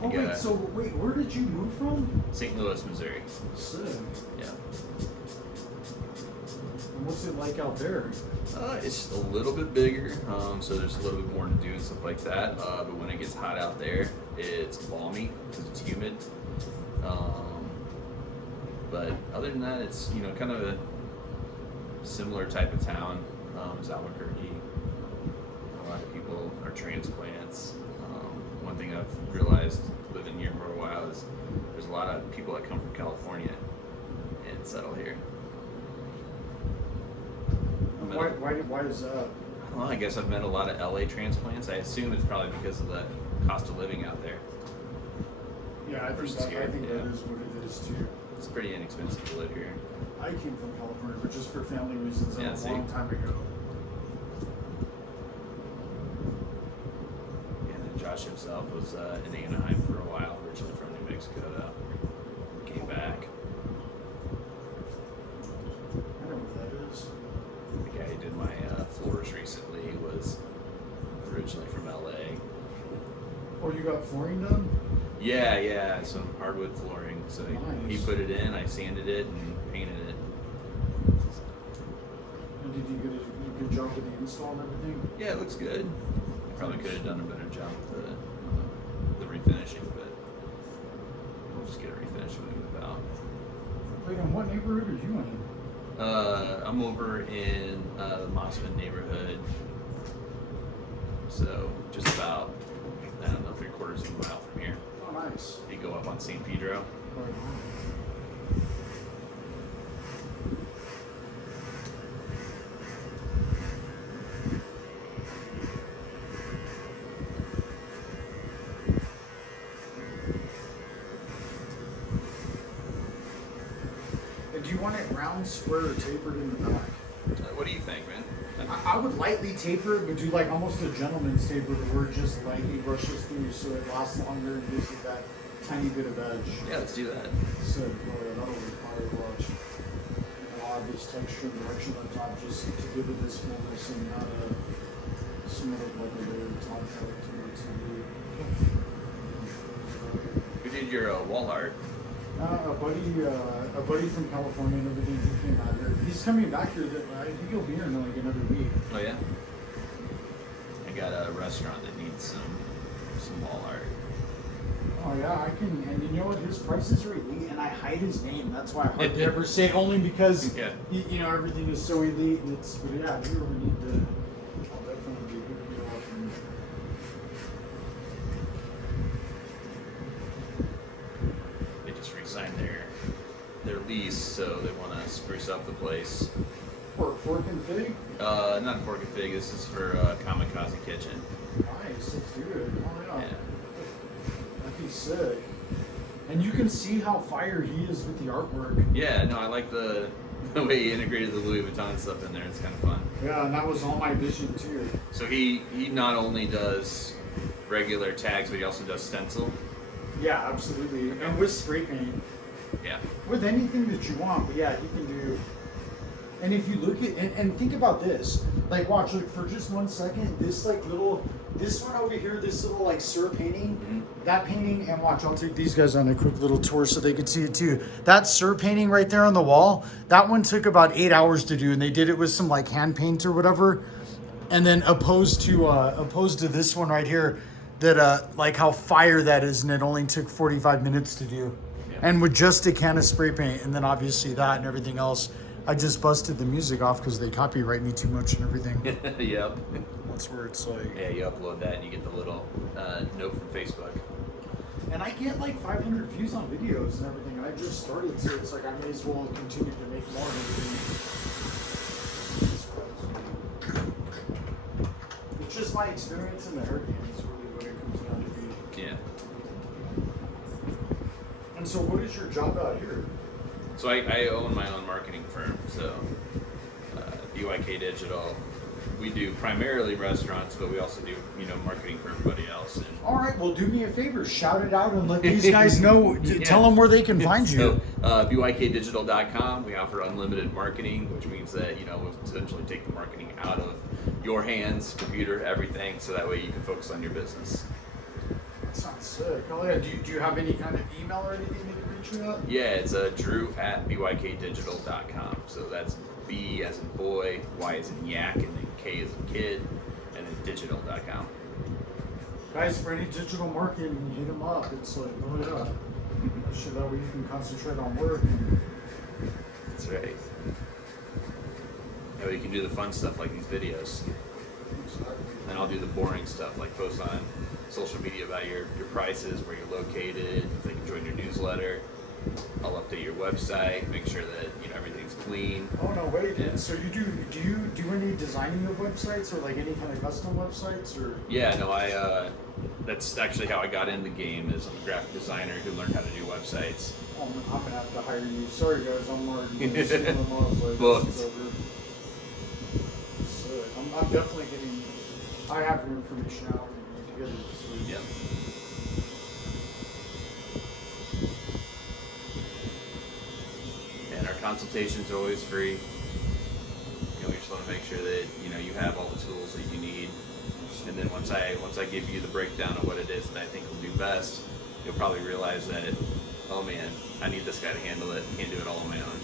Oh wait, so where did you move from? St. Louis, Missouri. Sick. Yeah. And what's it like out there? It's a little bit bigger, so there's a little bit more to do and stuff like that. But when it gets hot out there, it's balmy because it's humid. But other than that, it's kind of a similar type of town as Albuquerque. A lot of people are transplants. One thing I've realized living here for a while is there's a lot of people that come from California and settle here. Why is that? Well, I guess I've met a lot of LA transplants. I assume it's probably because of the cost of living out there. Yeah, I think that is what it is too. It's pretty inexpensive to live here. I came from California, but just for family reasons a long time ago. And then Josh himself was in Anaheim for a while, originally from New Mexico, though. Came back. I know what that is. The guy who did my floors recently was originally from LA. Oh, you got flooring done? Yeah, some hardwood flooring. So nice. he put it in, I sanded it and painted it. And did you get a good job with the install and everything? Yeah, it looks good. Probably could have done a better job with the refinishing, but we'll just get it refinished when we move out. Wait, and what neighborhood are you in? I'm over in the Mossman neighborhood, so just about, I don't know, 3/4 of a mile from here. Oh, nice. You go up on St. Pedro. Right. Do you want it round, square, or tapered in the back? What do you think, man? I would lightly taper it, but do like almost a gentleman's taper where it just lightly brushes through so it lasts longer and gives it that tiny bit of edge. Yeah, let's do that. So that'll require watch. A lot of this texture and direction on top just to give it this fullness and not a sort of like a layered top coat to it to be. Who did your wall art? A buddy from California and everything. He came out here. He's coming back here. I think he'll be here in like another week. Oh yeah. I got a restaurant that needs some wall art. Oh yeah, I can. And you know what? His prices are elite, and I hide his name. That's why I hardly ever say only because everything is so elite. And it's but yeah, if you ever need to, I'll definitely be good to go up and. They just re-signed their lease, so they want to spruce up the place. For Fork and Fig? Not Fork and Fig. This is for Kamikaze Kitchen. Nice, let's do it. Oh yeah. Yeah. That'd be sick. And you can see how fire he is with the artwork. Yeah, no, I like the way he integrated the Louis Vuitton stuff in there. It's kind of fun. Yeah, and that was all my vision too. So he not only does regular tags, but he also does stencil. Yeah, absolutely. And with spray paint. Yeah. With anything that you want, but yeah, he can do. And if you look at and think about this, like watch, look for just 1 second. This this one over here, this little like Sir painting, that painting, and watch, I'll take these guys on a quick little tour so they can see it too. That Sir painting right there on the wall, that one took about 8 hours to do, and they did it with some like hand paint or whatever. And then opposed to this one right here, that like how fire that is, and it only took 45 minutes to do. And with just a can of spray paint, and then obviously that and everything else. I just busted the music off because they copyright me too much and everything. Yep. That's where it's like... Yeah, you upload that and you get the little note from Facebook. And I get like 500 views on videos and everything, and I just started, so it's like I may as well continue to make more and everything. It's just my experience in the hair game is really what it comes down to be. Yeah. And so what is your job out here? So I own my own marketing firm, so UIK Digital. We do primarily restaurants, but we also do marketing for everybody else. And all right, well, do me a favor, shout it out and let these guys know. Tell them where they can find you. So, BYKDigital.com. We offer unlimited marketing, which means that we'll essentially take the marketing out of your hands, computer, everything, so that way you can focus on your business. That sounds Sick. Oh yeah. Do you have any kind of email or anything they can reach you at? Yeah, it's Drew at bykdigital.com. So that's B as in boy, Y as in yak, and then K as in kid, and then digital.com. Guys, for any digital marketing, hit him up. It's like, oh yeah. So that way you can concentrate on work. That's right. That way you can do the fun stuff like these videos. Exactly. And I'll do the boring stuff like post on social media about your prices, where you're located, if they can join your newsletter. I'll update your website, make sure that everything's clean. Oh no, wait. Yeah. So do you do any designing of websites or like any kind of custom websites or? Yeah, no, that's actually how I got in the game. Is I'm a graphic designer who learned how to do websites. Oh, I'm gonna have to hire you. Sorry guys, I'm already stealing them all. Like, Booked. this is over. So I'm definitely getting. I have your information out and together this week. Yep. And our consultations are always free. We just want to make sure that you have all the tools that you need. And then once I give you the breakdown of what it is that I think will do best, you'll probably realize that, oh man, I need this guy to handle it. Can't do it all on my own.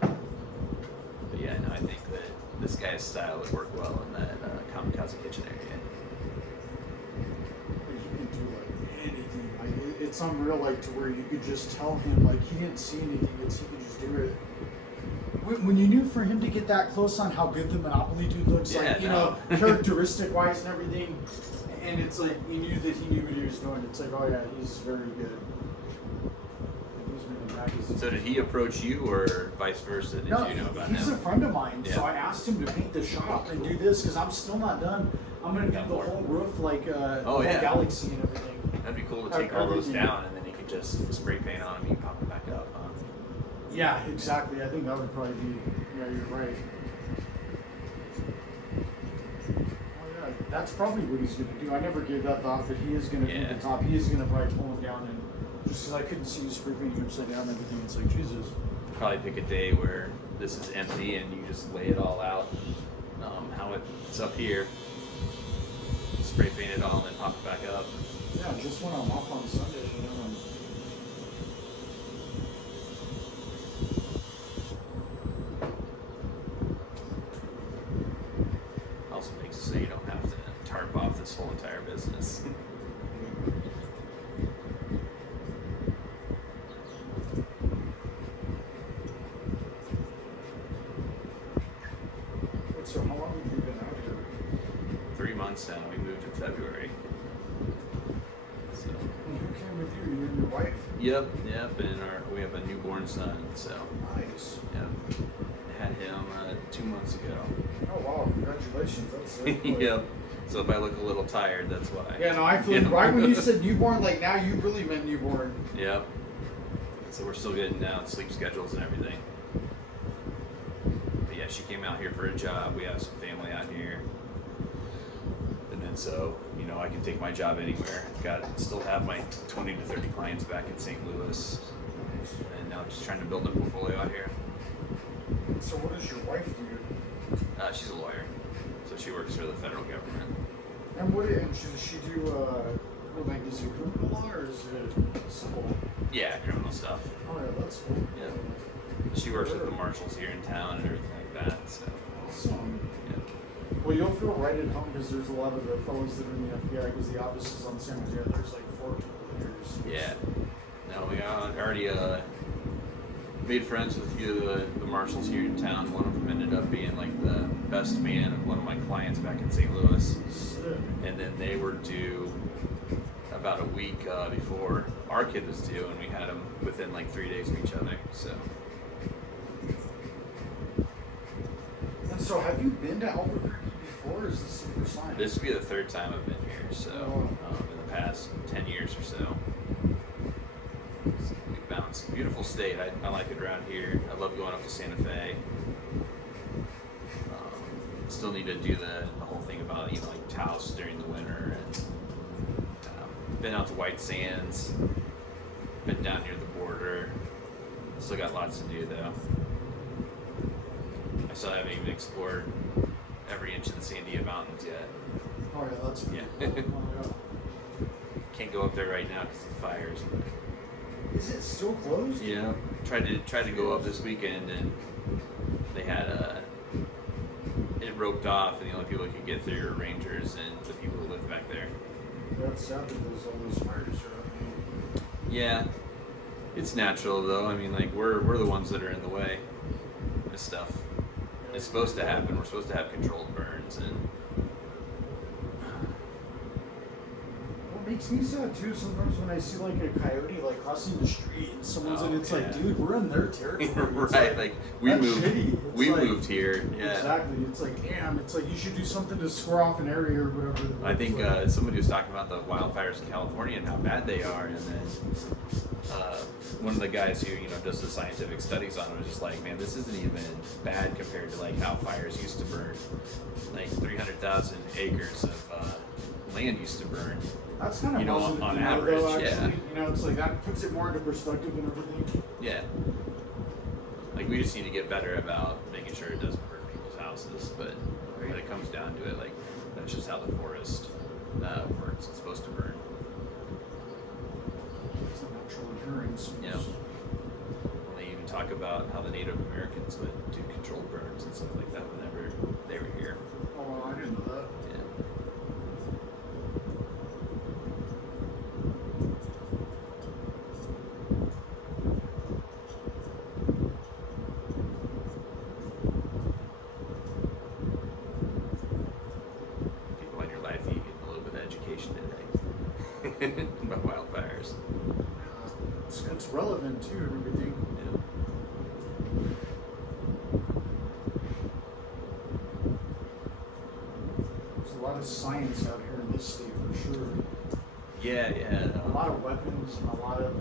But yeah, no, I think that this guy's style would work well in that kamikaze kitchen area. You can do like anything. Like it's unreal. Like to where you could just tell him like he didn't see anything. He could just do it. When you knew for him to get that close on how good the Monopoly dude looks, Yeah, like characteristic wise and everything, and it's like you knew that he knew what he was doing. It's like, oh yeah, he's very good. He's making magazines. So did he approach you, or vice versa? Did No, you know about he's him? a friend of mine, Yeah. so I asked him to paint the shop and do this because I'm still not done. I'm gonna do Got the more. whole roof, like the Oh, whole yeah. galaxy and everything. That'd be cool to take all those Everything. down, and then you could just spray paint on them and you pop them back up. Huh? Yeah, exactly. I think that would probably be. Yeah, you're right. Oh yeah, that's probably what he's gonna do. I never gave that thought, but he is gonna paint Yeah. the top. He is gonna probably pull him down, and just because I couldn't see you spray painting upside down and everything, it's like Jesus. Probably pick a day where this is empty and you just lay it all out. How it's up here, spray paint it all, and then pop it back up. Yeah, just when I'm off on Sunday, and Also makes it so you don't have to tarp off this whole entire business. Wait, so how long have you been out here? 3 months now. We moved in February. So. And who came with you? You and your wife? Yep. And we have a newborn son. So. Nice. Yep. Had him 2 months ago. Oh wow! Congratulations. That's sick. Yep. So if I look a little tired, that's why. Yeah, no, I feel right when you said newborn, like now you really meant newborn. Yep. So we're still getting down sleep schedules and everything. But yeah, she came out here for a job. We have some family out here. And then so, I can take my job anywhere. Still have my 20 to 30 clients back in St. Louis. And now just trying to build a portfolio out here. So what does your wife do? She's a lawyer. So she works for the federal government. And does she do? Like, is it criminal law or is it civil? Yeah, criminal stuff. Oh yeah, that's cool. Yeah. She works with the marshals here in town and everything like that. So, Awesome. yeah. Well, you'll feel right at home because there's a lot of the fellows that are in the FBI because the office is on San Jose. There's like 4 people here. Yeah. No, we already made friends with a few of the marshals here in town. One of them ended up being like the best man of one of my clients back in St. Louis. Sick. And then they were due about a week before our kid was due, and we had them within like 3 days of each other. So. And so, have you been to Albuquerque before? Or is this the first time? This will be the 3rd time I've been here. So in the past 10 years or so. We bounced. Beautiful state. I like it around here. I love going up to Santa Fe. Still need to do the whole thing about like Taos during the winter, and been out to White Sands, been down near the border, Still got lots to do though. I still haven't even explored every inch of the Sandia Mountains yet. Oh yeah, that's Yeah. oh my God. Can't go up there right now because of the fires. Is it still closed? Yeah. Tried to go up this weekend and they had it roped off, and the only people who could get through were rangers and the people who lived back there. That's sad that all those fires are happening. Yeah. It's natural though. I mean, like we're the ones that are in the way. This stuff. It's supposed to happen. We're supposed to have controlled burns, and What makes me sad too sometimes when I see like a coyote like crossing the street and someone's and it's like, dude, we're in their territory. It's right? Like we that's moved. shitty. It's We like- moved here. Yeah. Exactly. It's like, damn. It's like you should do something to square off an area or whatever. I think It's like, somebody was talking about the wildfires in California and how bad they are, and then one of the guys who does the scientific studies on it was just like, man, this isn't even bad compared to like how fires used to burn. Like 300,000 acres of land used to burn. that's kind of positive on to know, average, though, yeah. actually. It's like that puts it more into perspective and everything. Yeah. Like we just need to get better about making sure it doesn't burn people's houses, but when it comes down to it, like that's just how the forest works. It's supposed to burn. It's a natural occurrence. Yeah. They even talk about how the Native Americans would do controlled burns and stuff like that whenever they were here. Oh, well, I didn't know that. Yeah. People in your life, you get a little bit of education today about wildfires. It's relevant too and everything. Yeah. There's a lot of science out here in this state for sure. Yeah, yeah. A lot of weapons and a lot of.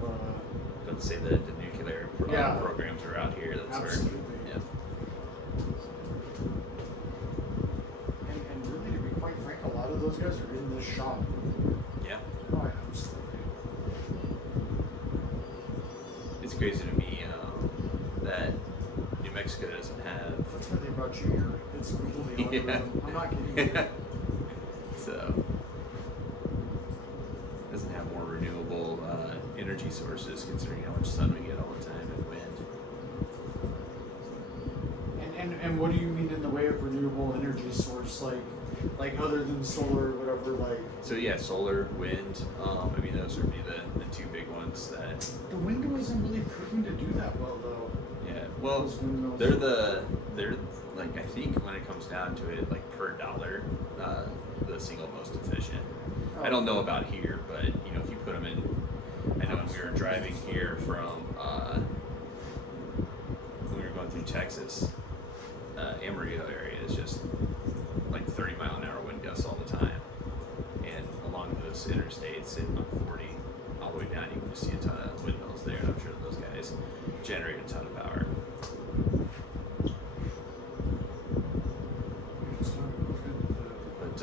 Let's say the nuclear Yeah. programs are out here. That's Absolutely. where. Yeah. And really, to be quite frank, a lot of those guys are in this shop. Yeah. Oh, yeah, absolutely. It's crazy to me that New Mexico doesn't have. That's why they brought you here. It's completely Yeah. unreal. I'm not kidding you. So doesn't have more renewable energy sources, considering how much sun we get all the time and wind. And what do you mean in the way of renewable energy source, like other than solar or whatever, like So yeah, solar, wind. I mean, those would be the two big ones that. the wind wasn't really proving to do that well though. Yeah. Well, Those windmills. they're like, I think when it comes down to it, like per dollar, the single most efficient. I don't know about here, but if you put them in, I know when we were driving here from when we were going through Texas, Amarillo area is just like 30-mile-an-hour wind gusts all the time, and along those interstates in 40 all the way down, you can just see a ton of windmills there, and I'm sure those guys generate a ton of power. But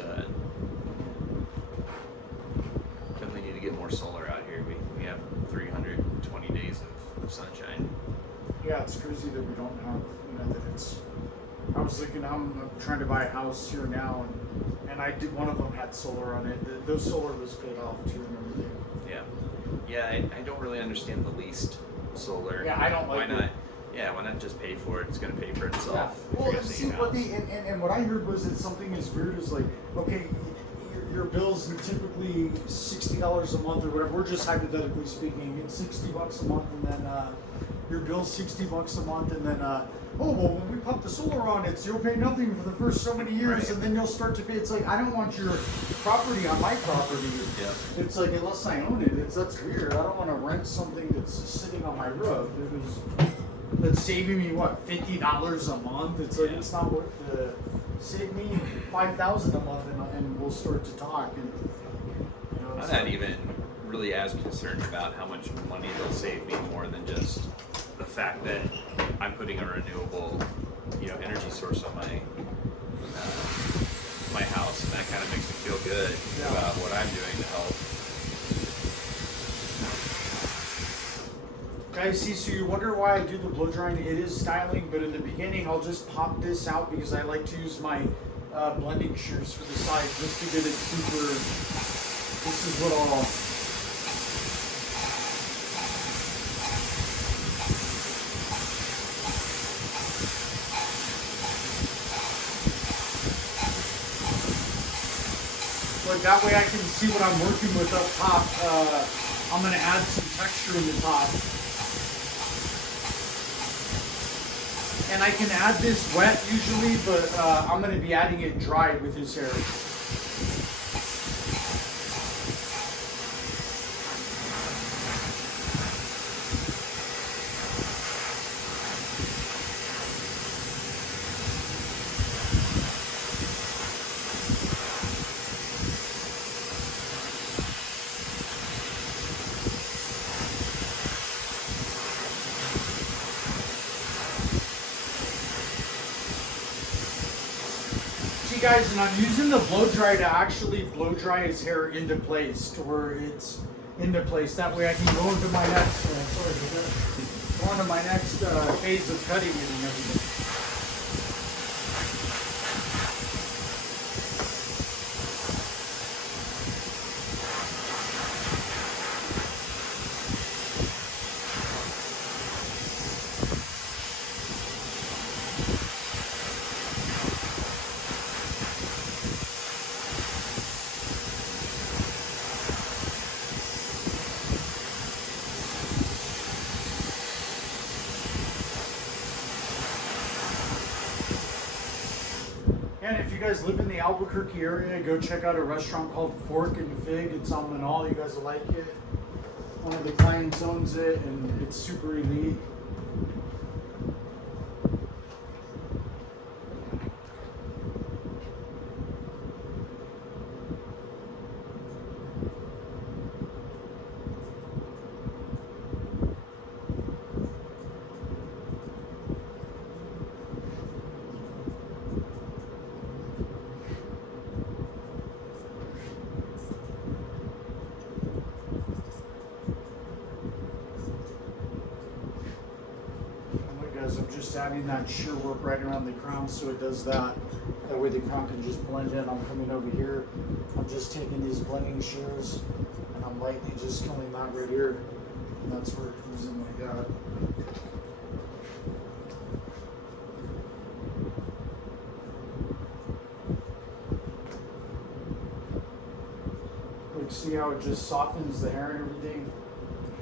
definitely need to get more solar out here. We have 320 days of sunshine. Yeah, it's crazy that we don't have, that it's. I was thinking I'm trying to buy a house here now, and I did. One of them had solar on it. Those solar was paid off too and everything. Yeah, I don't really understand the leased solar. Yeah, I don't like Why it. not? Yeah, why not just pay for it? It's going to pay for Yeah. itself. if Well, you're gonna see take a what house. they and what I heard was that something as weird as like, okay, your bills are typically $60 a month or whatever. We're just hypothetically speaking. It's $60 a month, and then your bill's $60 a month, and then oh well, when we pop the solar on, you'll pay nothing for the first so many years, Right. and then you'll start to pay. It's like I don't want your property on my property. Yeah. It's like unless I own it, that's weird. I don't want to rent something that's just sitting on my roof. That's saving me what, $50 a month? It's like Yeah. it's not worth the. Save me $5,000 a month, and we'll start to talk. And I'm it's not like- even really as concerned about how much money they'll save me, more than just the fact that I'm putting a renewable, energy source on my my house, and that kind of makes me feel good Yeah. about what I'm doing to help Guys, see, so you wonder why I do the blow drying. It is styling, but in the beginning, I'll just pop this out because I like to use my blending shears for the side just to get it super. This is what I'll. Like that way I can see what I'm working with up top. I'm going to add some texture in the top. And I can add this wet usually, but I'm going to be adding it dry with his hair. Guys, and I'm using the blow dry to actually blow dry his hair into place to where it's into place. That way I can go into my next go into my next phase of cutting it and everything. And if you guys live in the Albuquerque area, go check out a restaurant called Fork and Fig. It's on Manal. You guys will like it. One of the clients owns it, and it's super elite. I'm just adding that shear work right around the crown so it does that. That way the crown can just blend in. I'm coming over here. I'm just taking these blending shears and I'm lightly just killing that right here. And that's where it comes in like that. Like, see how it just softens the hair and everything?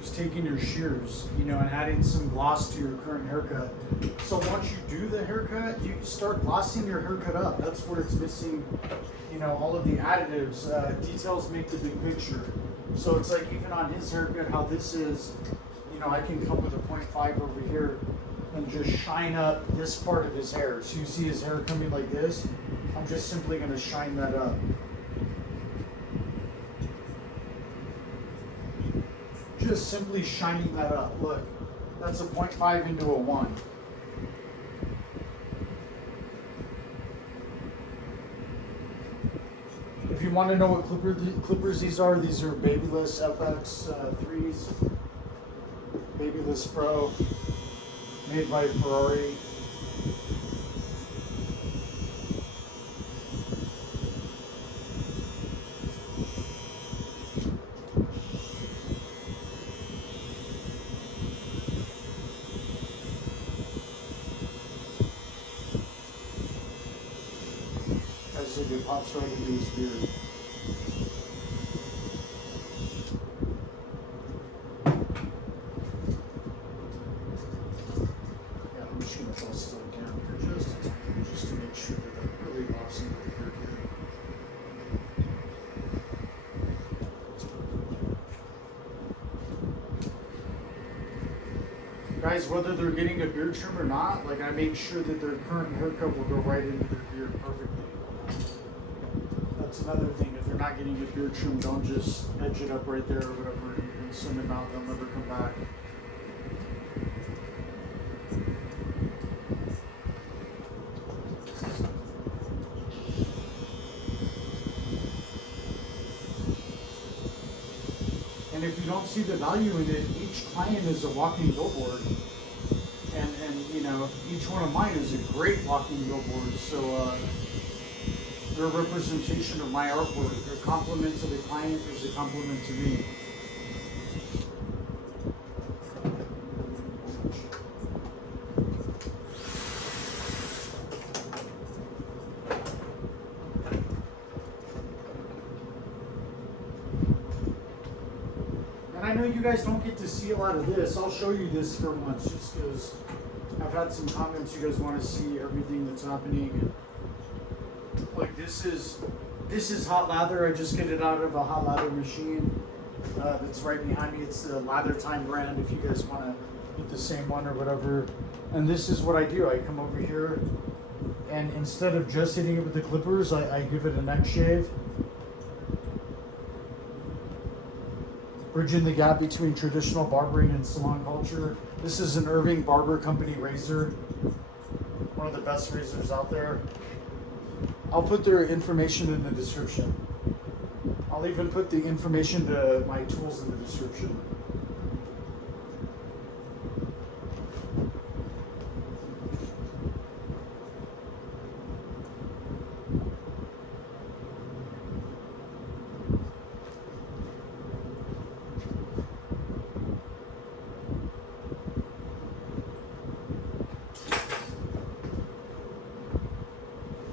Just taking your shears, you know, and adding some gloss to your current haircut. So once you do the haircut, you start glossing your haircut up. That's where it's missing, you know, all of the additives. Details make the big picture. So it's like even on his haircut, how this is, you know, I can come with a 0.5 over here and just shine up this part of his hair. So you see his hair coming like this. I'm just simply going to shine that up. Just simply shining that up. Look, that's a 0.5 into a 1. If you want to know what clippers these are Babyless FX 3s, Babyless Pro, made by Ferrari. It pops right into his beard. Yeah, I'm just going to bust it down here just a tiny, just to make sure that it really locks into the beard here. Guys, whether they're getting a beard trim or not, like I make sure that their current haircut will go right into their beard perfectly. That's another thing. If they're not getting a beard trim, don't just edge it up right there or whatever and send them out. They'll never come back. And if you don't see the value in it. Each client is a walking billboard. And you know, each one of mine is a great walking billboard. So they're a representation of my artwork. A compliment to the client is a compliment to me. And I know you guys don't get to see a lot of this. I'll show you this for once, just because I've had some comments. You guys want to see everything that's happening. Like this is hot lather. I just get it out of a hot lather machine that's right behind me. It's the Lather Time brand. If you guys want to get the same one or whatever. And this is what I do. I come over here, and instead of just hitting it with the clippers, I give it a neck shave. Bridging the gap between traditional barbering and salon culture. This is an Irving Barber Company razor. One of the best razors out there. I'll put their information in the description. I'll even put the information to my tools in the description.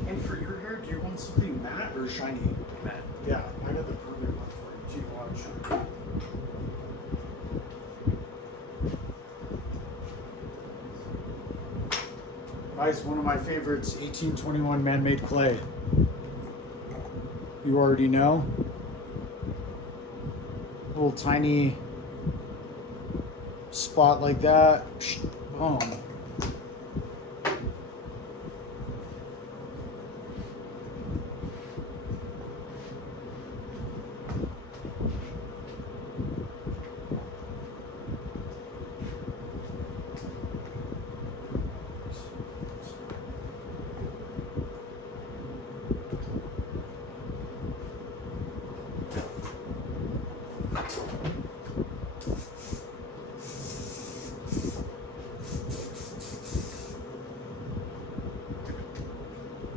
And for your hair, do you want something matte or shiny? Matt. Yeah, I got the perfect one for you. Do you want shiny? Guys, one of my favorites, 1821 man-made clay. You already know. Little tiny spot like that. Boom.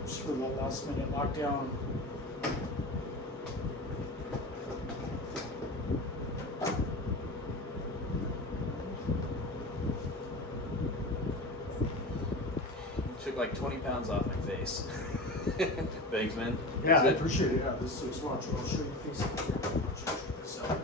Just for the last minute lockdown. Took like 20 pounds off my face. Thanks, man. Yeah, I Good. appreciate it. Yeah, this looks watch. I'll show you facing here. Check this out.